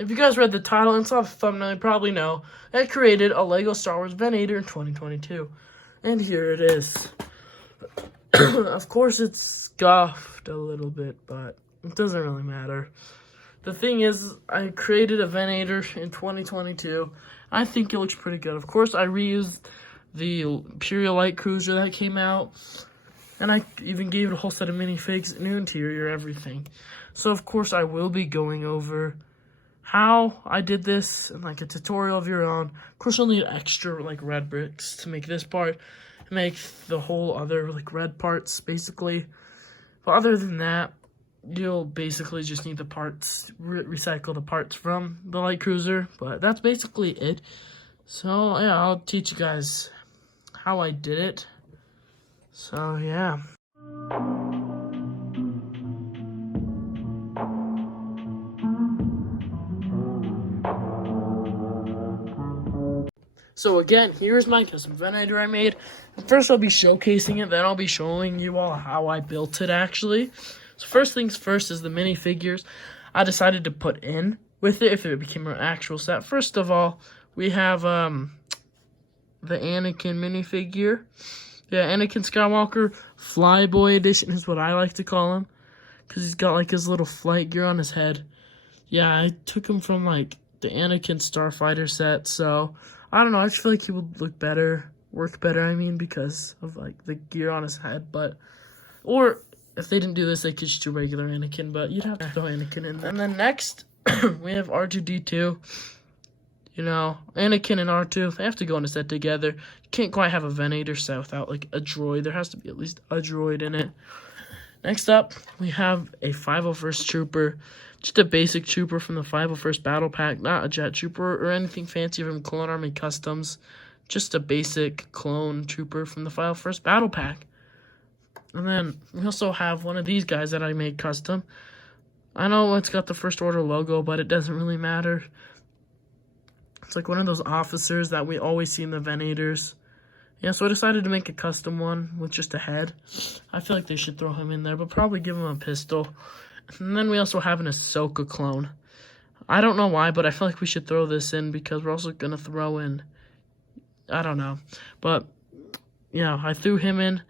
if you guys read the title and saw the thumbnail, you probably know I created a Lego Star Wars Venator in 2022. And here it is. Of course, it's scuffed a little bit, but it doesn't really matter. The thing is, I created a Venator in 2022. I think it looks pretty good. Of course, I reused the Imperial Light Cruiser that came out. And I even gave it a whole set of minifigs, new interior, everything. So, of course, I will be going over how I did this in, like, a tutorial of your own. Of course, you'll need extra, like, red bricks to make this part. Make the whole other, like, red parts, basically. But other than that, you'll basically just need the parts, recycle the parts from the Light Cruiser. But that's basically it. So, yeah, I'll teach you guys how I did it. So, yeah. So again, here's my custom Venator I made. And first I'll be showcasing it, then I'll be showing you all how I built it actually. So first things first is the minifigures I decided to put in with it if it became an actual set. First of all, we have the Anakin minifigure. Yeah, Anakin Skywalker Flyboy Edition is what I like to call him. Because he's got like his little flight gear on his head. Yeah, I took him from like the Anakin Starfighter set, so I don't know, I just feel like he would look better, work better, I mean, because of, like, the gear on his head, but, or, if they didn't do this, they could just do regular Anakin, but you'd have to throw Anakin in there. And then next, we have R2-D2, you know, Anakin and R2, they have to go in a set together. You can't quite have a Venator set without, like, a droid, there has to be at least a droid in it. Next up, we have a 501st Trooper. Just a basic trooper from the 501st Battle Pack, not a jet trooper or anything fancy from Clone Army Customs. Just a basic clone trooper from the 501st Battle Pack. And then we also have one of these guys that I made custom. I know it's got the First Order logo, but it doesn't really matter. It's like one of those officers that we always see in the Venators. Yeah, so I decided to make a custom one with just a head. I feel like they should throw him in there, but probably give him a pistol. And then we also have an Ahsoka clone. I don't know why, but I feel like we should throw this in because we're also going to throw in, I don't know. But, yeah, I threw him in,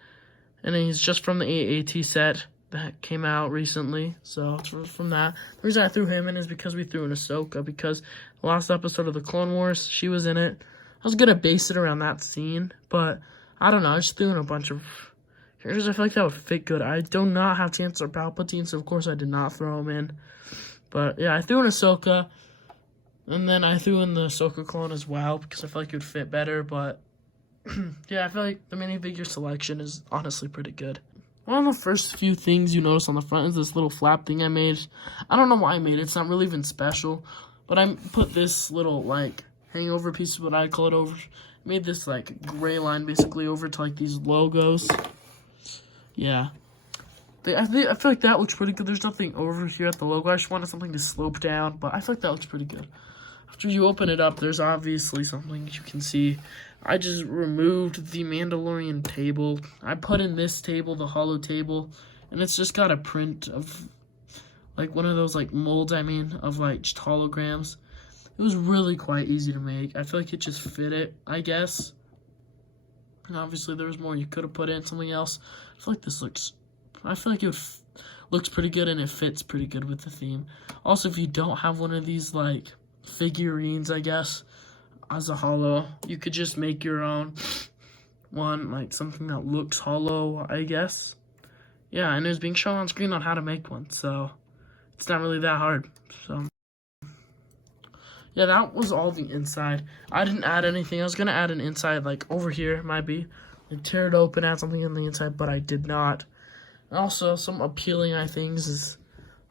and he's just from the AAT set that came out recently. So, it's from that. The reason I threw him in is because we threw in Ahsoka, because the last episode of the Clone Wars, she was in it. I was going to base it around that scene, but I don't know. I just threw in a bunch of characters. I feel like that would fit good. I do not have Chancellor Palpatine, so of course I did not throw him in. But yeah, I threw in Ahsoka, and then I threw in the Ahsoka clone as well because I feel like it would fit better. But yeah, I feel like the minifigure selection is honestly pretty good. One of the first few things you notice on the front is this little flap thing I made. I don't know why I made it. It's not really even special, but I put this little like hangover piece of what I call it over. Made this like gray line basically over to like these logos. Yeah. I feel like that looks pretty good. There's nothing over here at the logo. I just wanted something to slope down, but I feel like that looks pretty good. After you open it up, there's obviously something you can see. I just removed the Mandalorian table. I put in this table, the hollow table, and it's just got a print of like one of those like molds, of like just holograms. It was really quite easy to make. I feel like it just fit it, I guess. And obviously there was more you could have put in, something else. I feel like this looks, looks pretty good and it fits pretty good with the theme. Also, if you don't have one of these like figurines, I guess, as a hollow, you could just make your own one, like something that looks hollow, I guess. Yeah, and it was being shown on screen on how to make one, so it's not really that hard. So yeah, that was all the inside. I didn't add anything. I was gonna add an inside, like over here, might be. Like, tear it open, add something on the inside, but I did not. And also, some appealing things is,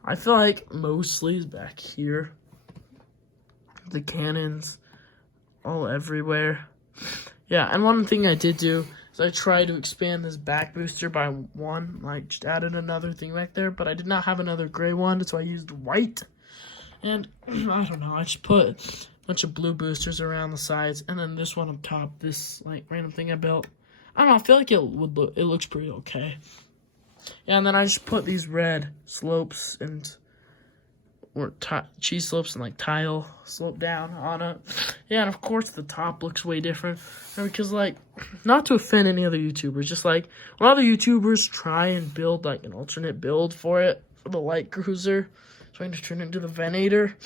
I feel like mostly is back here. The cannons all everywhere. Yeah, and one thing I did do is I tried to expand this back booster by one, like just added another thing back there, but I did not have another gray one, so I used white. And I don't know, I just put a bunch of blue boosters around the sides, and then this one up top, this like random thing I built. I don't know, I feel like it looks pretty okay. Yeah, and then I just put these red slopes and or cheese slopes and like tile slope down on it. Yeah, and of course the top looks way different. Because like, not to offend any other YouTubers, just like when other YouTubers try and build like an alternate build for it, for the light cruiser, trying to turn it into the Venator,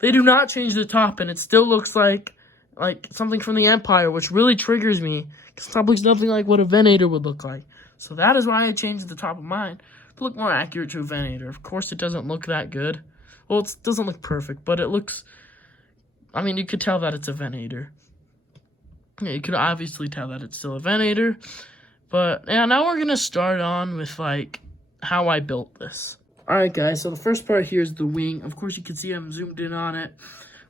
they do not change the top and it still looks like something from the Empire, which really triggers me. Because the top looks nothing like what a Venator would look like. So that is why I changed the top of mine to look more accurate to a Venator. Of course, it doesn't look that good. Well, it doesn't look perfect, but it looks... I mean, you could tell that it's a Venator. Yeah, you could obviously tell that it's still a Venator. But, yeah, now we're going to start on with, like, how I built this. Alright, guys, so the first part here is the wing. Of course, you can see I'm zoomed in on it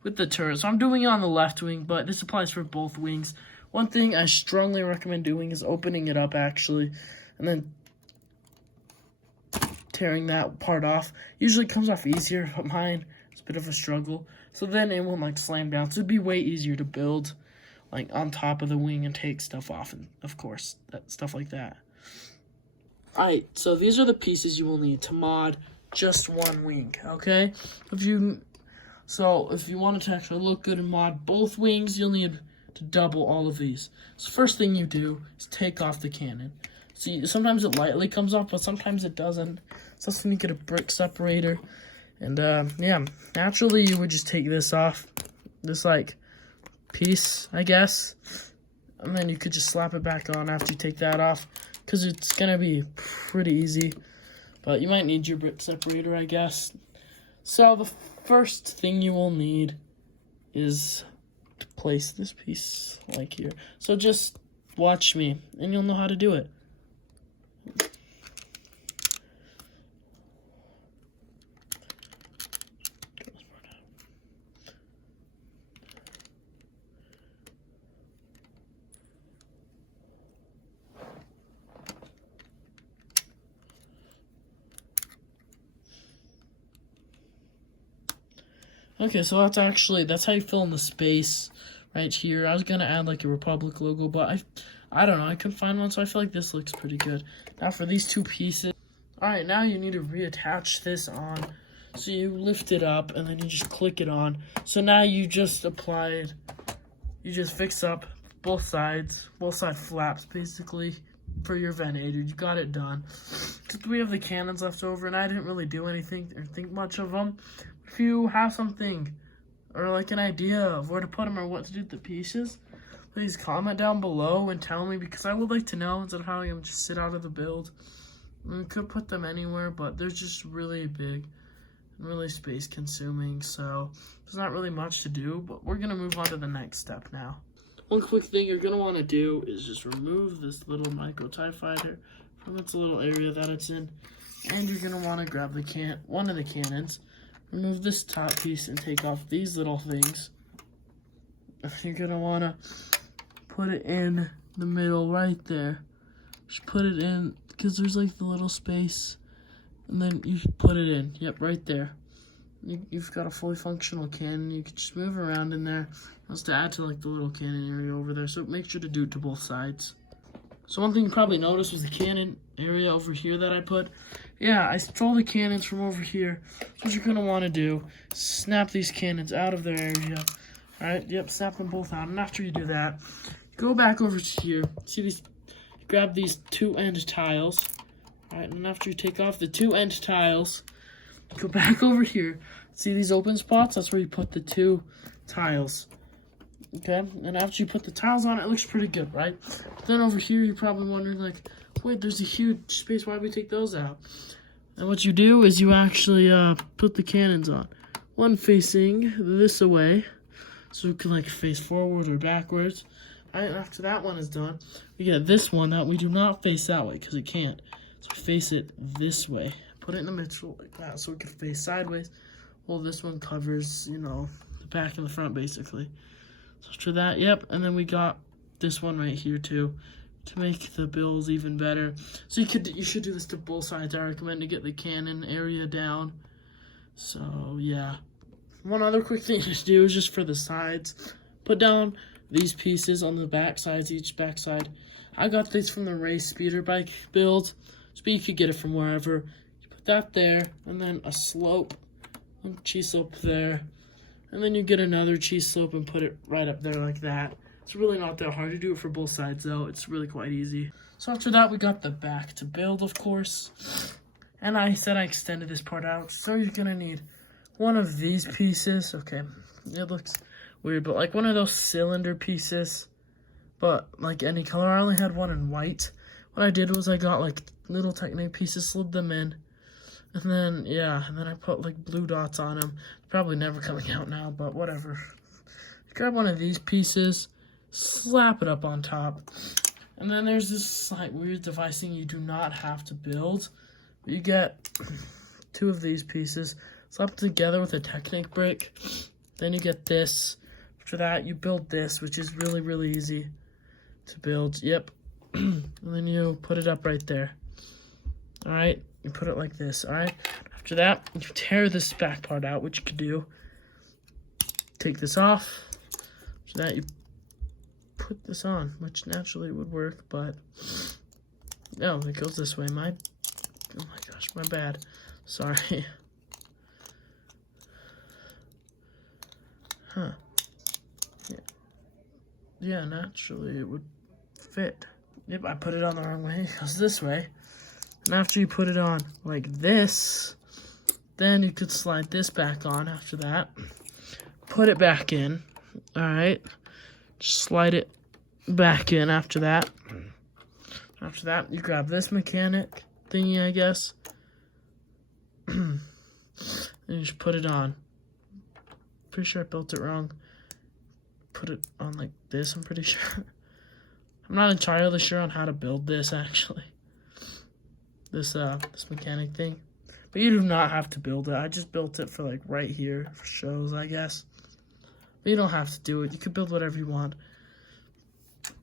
with the turret. So I'm doing it on the left wing, but this applies for both wings. One thing I strongly recommend doing is opening it up, actually, and then tearing that part off. Usually comes off easier, but mine is a bit of a struggle. So then it won't like slam down. So it'd be way easier to build like on top of the wing and take stuff off, and of course stuff like that. Alright, so these are the pieces you will need to mod just one wing, okay? If you want it to actually look good and mod both wings, you'll need to double all of these. So first thing you do is take off the cannon. See, sometimes it lightly comes off, but sometimes it doesn't. So that's when you get a brick separator. And, yeah, naturally you would just take this off. This, like, piece, I guess. And then you could just slap it back on after you take that off. Because it's going to be pretty easy. But you might need your brick separator, I guess. So the first thing you will need is to place this piece, like here. So just watch me, and you'll know how to do it. Okay, so that's how you fill in the space right here. I was gonna add like a Republic logo, but I don't know, I couldn't find one, so I feel like this looks pretty good. Now for these two pieces. Alright, now you need to reattach this on. So you lift it up and then you just click it on. So now you just fix up both side flaps basically for your Venator. You got it done. Just we have the cannons left over, and I didn't really do anything or think much of them. If you have something or like an idea of where to put them or what to do with the pieces, please comment down below and tell me, because I would like to know instead of having them just sit out of the build. You could put them anywhere, but they're just really big and really space consuming, so there's not really much to do, but we're going to move on to the next step now. One quick thing you're going to want to do is just remove this little micro TIE fighter from its little area that it's in, and you're going to want to grab one of the cannons, remove this top piece, and take off these little things. You're going to want to put it in the middle right there. Just put it in, because there's like the little space, and then you put it in. Yep, right there. You've got a fully functional cannon. You can just move around in there. That's to add to like the little cannon area over there. So make sure to do it to both sides. So one thing you probably noticed was the cannon area over here that I put. Yeah, I stole the cannons from over here. So what you're going to want to do is snap these cannons out of their area. Alright, yep, snap them both out. And after you do that, go back over to here. See these? Grab these two end tiles. Alright, and after you take off the two end tiles, go back over here. See these open spots? That's where you put the two tiles. Okay, and after you put the tiles on, it looks pretty good, right? But then over here, you're probably wondering, like, wait, there's a huge space. Why did we take those out? And what you do is you actually put the cannons on. One facing this away, so it can, like, face forward or backwards. All right, and after that one is done, we get this one that we do not face that way because it can't. So we face it this way. Put it in the middle like that so it can face sideways. Well, this one covers, you know, the back and the front, basically. So after that, yep, and then we got this one right here too to make the builds even better. So you should do this to both sides. I recommend to get the cannon area down. So yeah, one other quick thing to do is just for the sides, put down these pieces on the back sides, each back side. I got these from the race speeder bike build, so you could get it from wherever. You put that there, and then a slope one cheese slope there, and then you get another cheese slope and put it right up there like that. It's really not that hard to do it for both sides though. It's really quite easy. So after that, we got the back to build, of course. And I said I extended this part out. So you're gonna need one of these pieces. Okay, it looks weird, but like one of those cylinder pieces, but like any color. I only had one in white. What I did was I got like little Technic pieces, slid them in, and then and then I put like blue dots on them. Probably never coming out now, but whatever. Grab one of these pieces, slap it up on top, and then there's this like weird device thing you do not have to build. But you get two of these pieces, slap it together with a Technic brick. Then you get this. After that, you build this, which is really, really easy to build. Yep. And then you put it up right there. All right. You put it like this. All right. After that, you tear this back part out, which you could do. Take this off. After that, you put this on, which naturally would work, but no, it goes this way. Oh my gosh, my bad. Sorry. Huh. Yeah, naturally it would fit. Yep, I put it on the wrong way. It goes this way. And after you put it on like this, then you could slide this back on after that. Put it back in. Alright. Just slide it back in after that. After that, you grab this mechanic thingy, I guess. And you just put it on. Pretty sure I built it wrong. Put it on like this, I'm pretty sure. I'm not entirely sure on how to build this, actually. This mechanic thing. But you do not have to build it. I just built it for like right here for shows, I guess. But you don't have to do it. You could build whatever you want.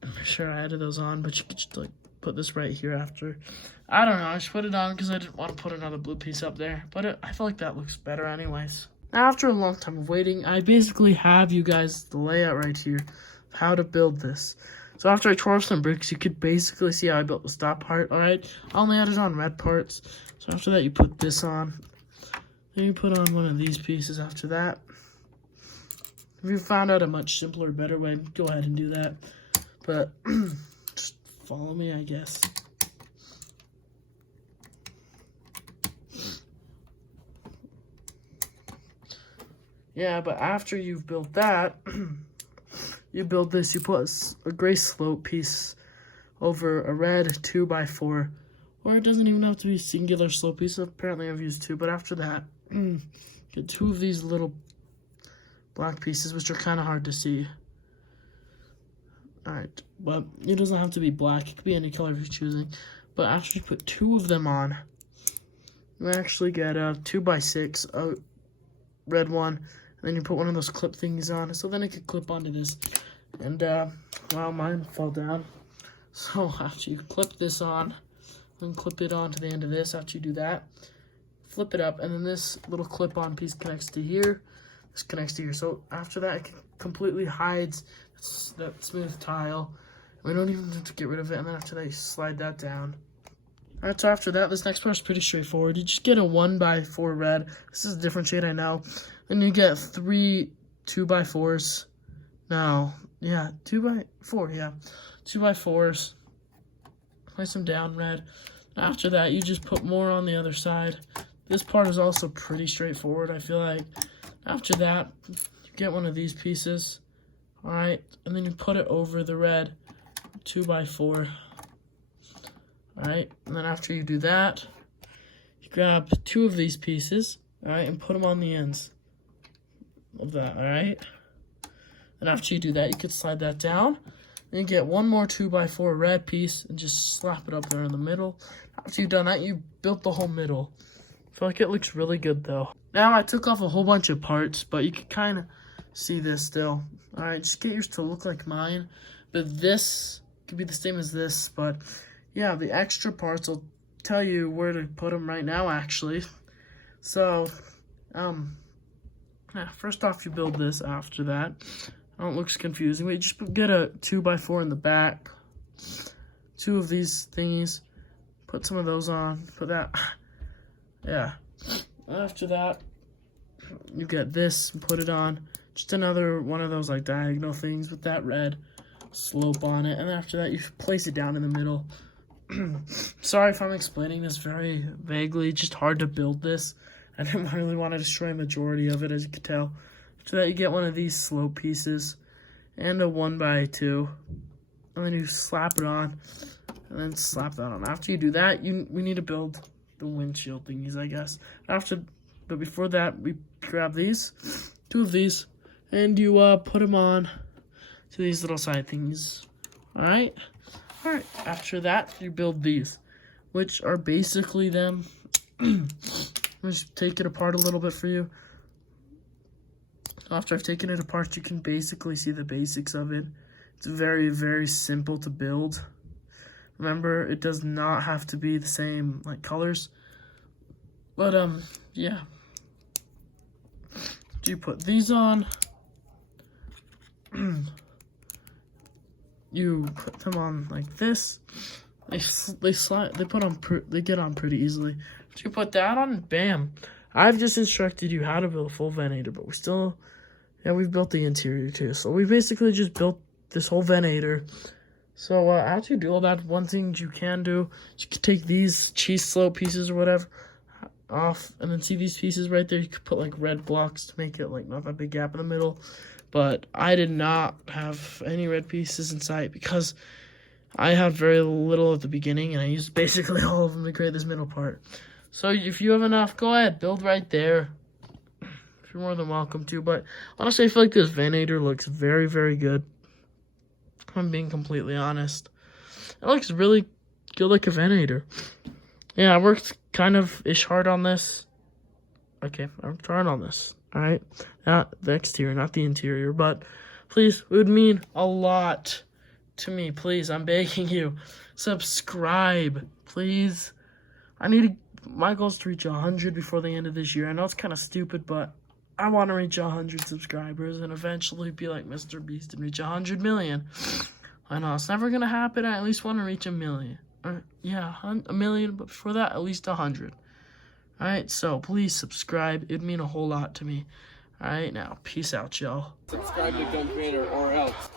I'm sure I added those on, but you could just like put this right here after. I don't know. I just put it on because I didn't want to put another blue piece up there. But I feel like that looks better anyways. Now, after a long time of waiting, I basically have you guys the layout right here of how to build this. So after I tore off some bricks, you could basically see how I built the stop part, alright? I only added on red parts. So after that, you put this on. Then you put on one of these pieces after that. If you found out a much simpler, better way, go ahead and do that. But just follow me, I guess. Yeah, but after you've built that, you build this, you put a gray slope piece over a red 2x4, or it doesn't even have to be a singular slope piece. Apparently I've used two, but after that, get two of these little black pieces, which are kind of hard to see. Alright, but it doesn't have to be black, it could be any color if you're choosing. But after you put two of them on, you actually get a 2x6, a red one, and then you put one of those clip thingies on, so then it could clip onto this. And, well, mine fell down. So after you clip this on, then clip it onto the end of this, after you do that, flip it up, and then this little clip-on piece connects to here, this connects to here. So after that, it completely hides that smooth tile. We don't even have to get rid of it, and then after that, you slide that down. Alright, so after that, this next part is pretty straightforward. You just get a 1x4 red. This is a different shade, I know. Then you get 3 2x4s. No, yeah, 2x4, yeah. 2x4s. Place them down red. After that, you just put more on the other side. This part is also pretty straightforward, I feel like. After that, you get one of these pieces. Alright, and then you put it over the red 2x4. Alright, and then after you do that, you grab two of these pieces, alright, and put them on the ends of that, alright? And after you do that, you can slide that down, and you get one more 2x4 red piece, and just slap it up there in the middle. After you've done that, you built the whole middle. I feel like it looks really good, though. Now, I took off a whole bunch of parts, but you can kind of see this still. Alright, just get yours to look like mine, but this could be the same as this, but yeah, the extra parts, I'll tell you where to put them right now, actually. So, first off, you build this after that. I know it looks confusing, but you just get a 2x4 in the back. Two of these thingies. Put some of those on. Put that. Yeah. After that, you get this and put it on. Just another one of those like diagonal things with that red slope on it. And after that, you place it down in the middle. Sorry if I'm explaining this very vaguely. It's just hard to build this. I didn't really want to destroy a majority of it, as you can tell. After that, you get one of these slope pieces and a 1x2. And then you slap it on and then slap that on. After you do that, we need to build the windshield thingies, I guess. But before that, we grab these, 2 of these, and you put them on to these little side things. All right. After that, you build these, which are basically them. I'll just take it apart a little bit for you. After I've taken it apart, you can basically see the basics of it. It's very, very simple to build. Remember, it does not have to be the same like colors. But yeah. Do you put these on? You put them on like this. They get on pretty easily. But you put that on, bam. I've just instructed you how to build a full Venator, but we've built the interior too. So we basically just built this whole Venator. So after you do all that, one thing you can do is you can take these cheese slope pieces or whatever off, and then see these pieces right there. You could put like red blocks to make it like not that big gap in the middle. But I did not have any red pieces in sight because I had very little at the beginning, and I used basically all of them to create this middle part. So if you have enough, go ahead, build right there. You're more than welcome to. But honestly, I feel like this Venator looks very, very good. I'm being completely honest. It looks really good like a Venator. Yeah, I worked kind of hard on this. Okay, I'm trying on this. Alright? Not the exterior, not the interior. But please, it would mean a lot to me. Please, I'm begging you. Subscribe. Please. My goal is to reach 100 before the end of this year. I know it's kind of stupid, but I want to reach 100 subscribers and eventually be like Mr. Beast and reach 100 million. I know it's never going to happen. I at least want to reach 1 million. Yeah, 1 million, but before that, at least 100. Alright, so please subscribe. It'd mean a whole lot to me. Alright, now, peace out, y'all. Subscribe to Gun Creator or else.